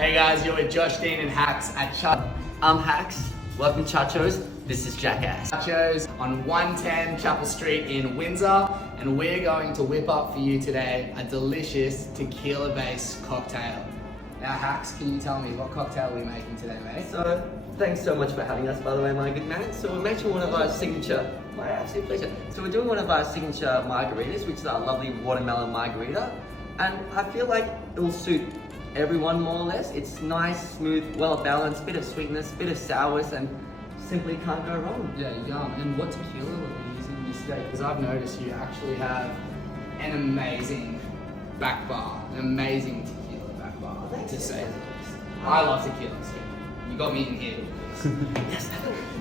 Hey guys, you're with Josh, Dean and Hacks at Chachos. I'm Hacks. Welcome to Chachos. This is Jackass. Chachos on 110 Chapel Street in Windsor, and we're going to whip up for you today a delicious tequila-based cocktail. Now Hacks, can you tell me what cocktail we're making today, mate? So, thanks so much for having us, by the way, my good man. So we're making one of our signature, my absolute pleasure. So we're doing one of our signature margaritas, which is our lovely watermelon margarita. And I feel like it will suit everyone more or less. It's nice, smooth, well balanced, bit of sweetness, bit of sourness, and simply can't go wrong. Yeah, yum. And what tequila are we using this day? Because I've noticed you actually have an amazing back bar, an amazing tequila back bar. Thanks. To say. I love tequila, so you got me in here. Yes.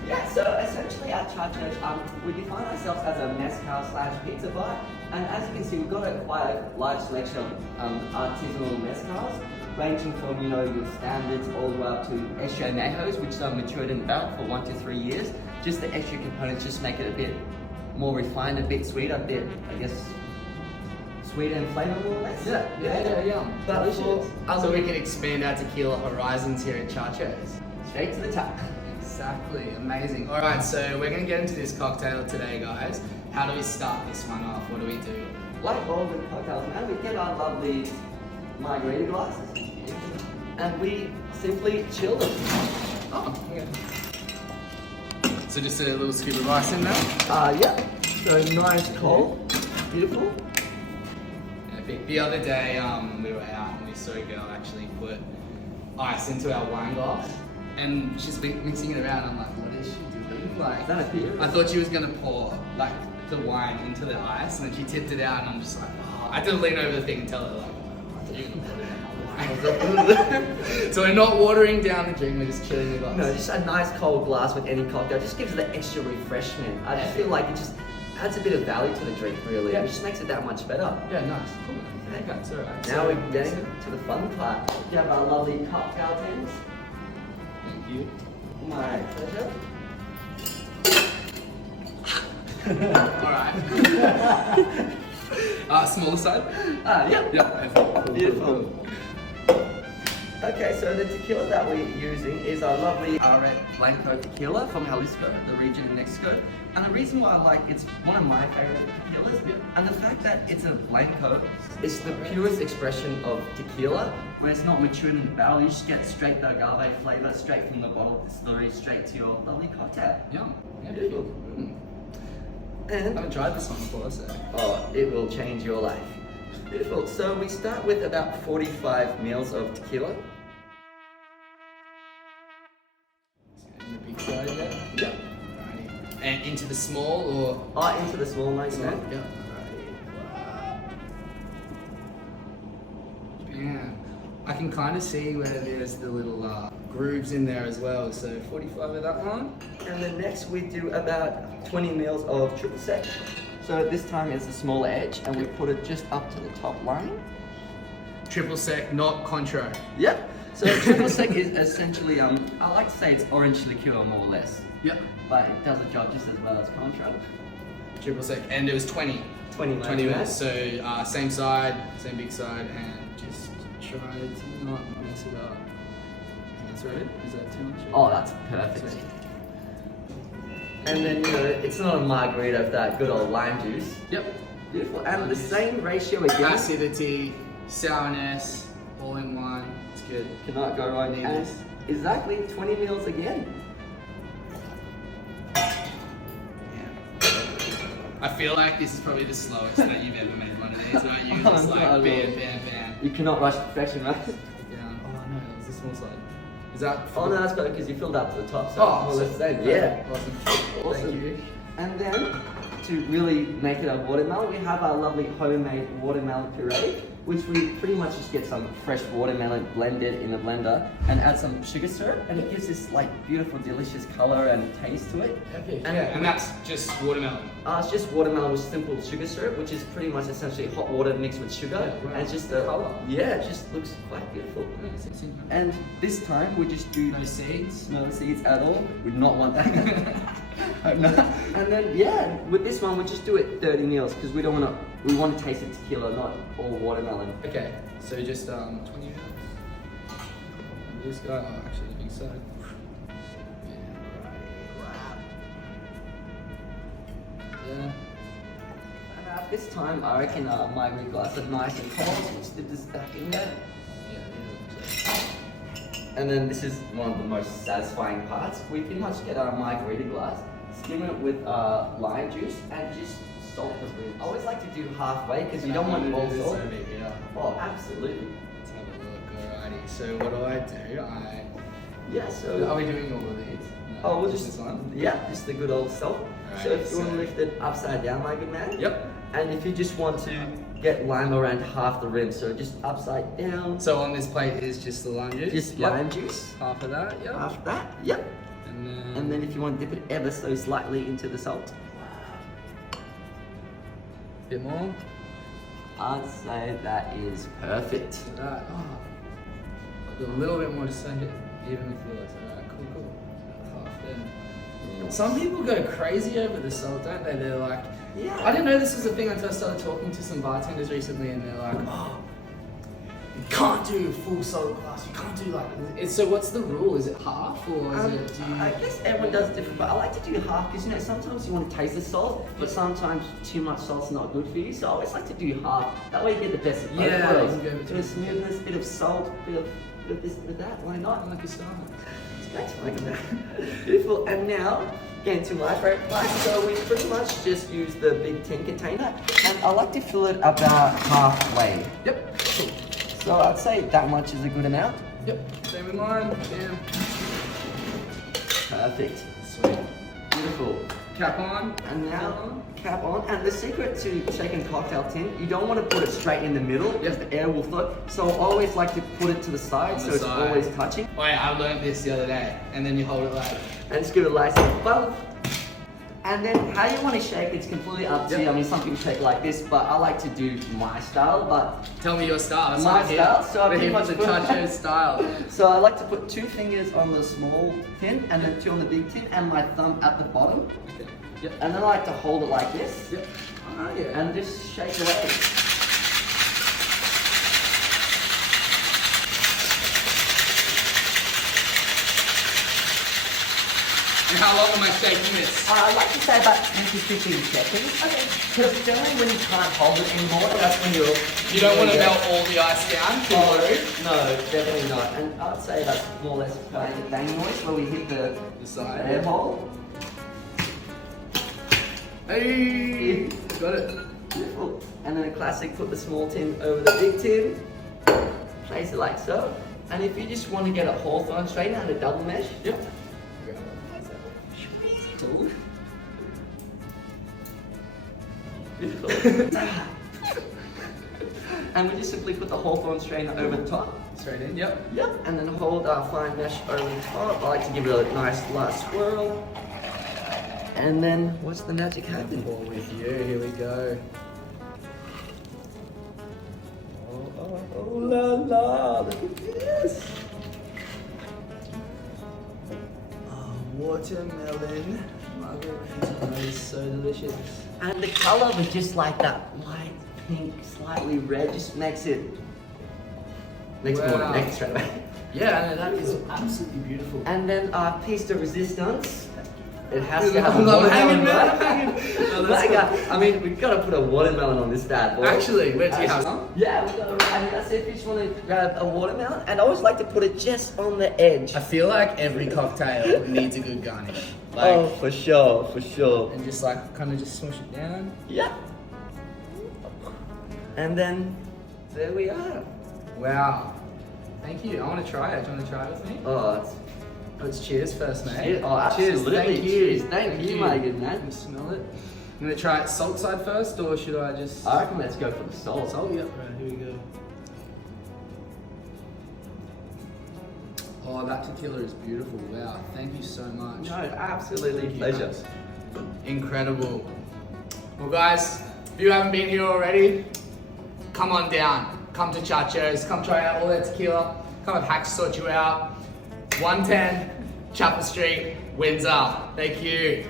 Yeah, so essentially at Chachos, we define ourselves as a mezcal / pizza bar. And as you can see, we've got quite a large selection of artisanal mezcals, ranging from, you know, your standards all the way up to extra añejos, which are matured in barrel for 1 to 3 years. Just the extra components just make it a bit more refined, a bit sweeter, a bit, I guess, sweeter in flavor more or less. Yeah. But Delicious. So we can expand our tequila horizons here at Chachos. Straight to the top. Exactly, amazing. All right, so we're gonna get into this cocktail today, guys. How do we start this one off? What do we do? Like all the cocktails, man, we get our lovely margarita glasses and we simply chill them. Oh, yeah. So just a little scoop of ice in there? Yeah. So nice, cold, beautiful. Epic. The other day, we were out and we saw a girl actually put ice into our wine glass, and she's been mixing it around. I'm like, what is she doing? Like, Is that a beer? I thought she was gonna pour like the wine into the ice, and then she tipped it out, and I'm just like, oh. I had to lean over the thing and tell her like, I thought you were gonna pour it in my wine. So we're not watering down the drink, we're just chilling the glass. No, just a nice cold glass with any cocktail just gives it the extra refreshment. I just feel like it just adds a bit of value to the drink, really. Yeah. It just makes it that much better. Yeah, nice. Cool. Okay, that's alright. Now we're getting to the fun part. You have our lovely cocktail tins. Thank you. My pleasure. Alright. Smaller side? Yep. Yeah. Beautiful. Okay, so the tequila that we're using is our lovely Blanco tequila from Jalisco, the region in Mexico. And the reason why I like it's one of my favorite tequilas, and the fact that it's a Blanco, it's the purest expression of tequila. When it's not matured in the barrel, you just get straight the agave flavor, straight from the bottle of distillery, straight to your lovely cocktail. Yum. Yeah, Beautiful. I And haven't tried this one before, so. oh, it will change your life. Beautiful. So we start with about 45 mils of tequila. In the big side again? Yep. Alrighty. And into the small or? Into the small one, Small? man. Yep. Alrighty. Man, I can kind of see where there's the little grooves in there as well. So 45 of that one. And then next we do about 20 mils of triple sec. So this time it's a smaller edge and we put it just up to the top line. Triple sec, not contro. Yep. So triple sec is essentially, I like to say it's orange liqueur more or less. Yep. But it does the job just as well as Contro. Triple sec, and it was 20. 20 mils. So same side, same big side, and just try to not mess it up. That's right. Is that too much? Oh, that's perfect. And then, you know, it's not a margarita of that good old lime juice. Yep. Beautiful. And the same ratio again. Acidity, sourness, all in one. It's good. Cannot go wrong. Need And this. exactly 20 mils again. I feel like this is probably the slowest that you've ever made one of these, aren't you? Just Oh, like no, bam, no. bam, bam. You cannot rush perfection, right? Yeah. Oh no, that was the small side. Is that? Oh no, that's better because you filled up to the top. So Oh, more or less so- then. Yeah. Awesome. Awesome. Thank you. And then, to really make it a watermelon, we have our lovely homemade watermelon puree, which we pretty much just get some fresh watermelon blended in a blender and add some sugar syrup, and it gives this like beautiful, delicious color and taste to it. Epic. And- And that's just watermelon. It's just watermelon with simple sugar syrup, which is pretty much essentially hot water mixed with sugar, Yeah, wow. and it's just The colour. Yeah, it just looks quite beautiful. And this time we just do No seeds. no seeds at all. We do not want that. No. And then yeah, with this one we just do it 30 mils because we don't want to. We want to taste the tequila, not all watermelon. Okay, so just 20 mils. This guy, oh, actually, the big side. Yeah. And at this time, I reckon margarita glass are nice and cold. So just dip this back in there. And then this is one of the most satisfying parts. We pretty much get our margarita glass, skim it with lime juice, and just salt the rim. I always like to do halfway because you don't want all salt. Yeah. Oh, absolutely. Let's have a look. Alrighty. So what do? Yeah, so... Are we doing all of these? No, Oh, we'll just just... this one? Yeah, just the good old salt. Alright, So if you want so- to lift it upside down, my good man. Yep. And if you just want to get lime around half the rim, so just upside down. So on this plate is just the lime juice? Just lime juice. Half of that, yep. Half that, yep. And then if you want to dip it ever so slightly into the salt. Bit more? I'd say that is perfect. That, oh. A little bit more just so it even feels. Alright, cool. Half then. Some people go crazy over the salt, don't they? They're like, Yeah. I didn't know this was a thing until I started talking to some bartenders recently, and they're like, oh, you can't do full salt glass. You can't do like. So what's the rule? Is it half or is it? Do you... I guess everyone does different, but I like to do half because you know sometimes you want to taste the salt, but sometimes too much salt's not good for you. So I always like to do half. That way you get the best of both Yeah, worlds. you can go Bit of smoothness, bit of salt, bit of this, bit of that. Why not? Like a star. It's great to like that. Beautiful. And now, getting to my favorite part. So we pretty much just use the big tin container, and I like to fill it about halfway. Yep. Cool. So I'd say that much is a good amount. Yep. Same with mine. Damn. Perfect. Sweet. Beautiful. Cap on. And now, cap on. And the secret to shaking cocktail tin, you don't want to put it straight in the middle because the air will flow. So I always like to put it to the side On so the it's side. always touching. Oh yeah, I learned this the other day. And then you hold it like. And just give it a nice bump. And then how you want to shake, it's completely up to you. I mean, some people shake like this, but I like to do my style. But Tell me your style. That's My what I'm here. style? So I We're pretty here much for the put- Chachos style. So I like to put 2 fingers on the small tin and then 2 on the big tin and my thumb at the bottom. Okay. Yep. And then I like to hold it like this Yep. Oh yeah. and just shake away. And how long am I shaking this? I like to say about 10 to 15 seconds. Okay. Because generally when you can't hold it anymore, that's when you're... You don't want to melt all the ice down. Too Oh, worried. no, definitely not. And I'd say that's more or less bang bang noise where we hit the The side. air hole. Hey. Got it. Beautiful. And then a classic, put the small tin over the big tin. Place it like so. And if you just want to get a hawthorn straightener and a double mesh, Yep. Cool. Beautiful. And we just simply put the hawthorn strainer over the top. Straight in. Yep. Yep. And then hold our fine mesh over the top. I like to give it a nice last swirl. And then what's the magic happen? Pour with you. Here we go. Oh la la, look at this. Watermelon margarita. That is so delicious. And the color was just like that light pink, slightly red, just makes it makes Wow. more next straight away. Yeah, no, that is absolutely beautiful. And then our piece de resistance. It has to have a I'm watermelon, hanging, man. right? I'm hanging. No, that's Like, I mean, we've got to put a watermelon on this bad boy. Actually, where do you have some? Yeah, we've got to, I mean, that's it. If you just want to grab a watermelon, and I always like to put it just on the edge. I feel like every cocktail needs a good garnish. Like, Oh, for sure, for sure. and just like kind of just smush it down. Yeah. And then there we are. Wow. Thank you. I want to try it. Do you want to try it with me? Oh, Let's cheers first, mate. Cheers. Oh, absolutely. Cheers. Thank you. Cheers. Thank you, my good man. Can you smell it? I'm gonna try it salt side first, or should I just? I reckon let's go for the salt. Salt. Yep. Right. Here we go. Oh, that tequila is beautiful. Wow. Thank you so much. No, absolutely Thank you, pleasure. guys. Incredible. Well, guys, if you haven't been here already, come on down. Come to Chachos. Come try out all their tequila. Come have Hacks sort you out. 110 Chapel Street, Windsor. Thank you.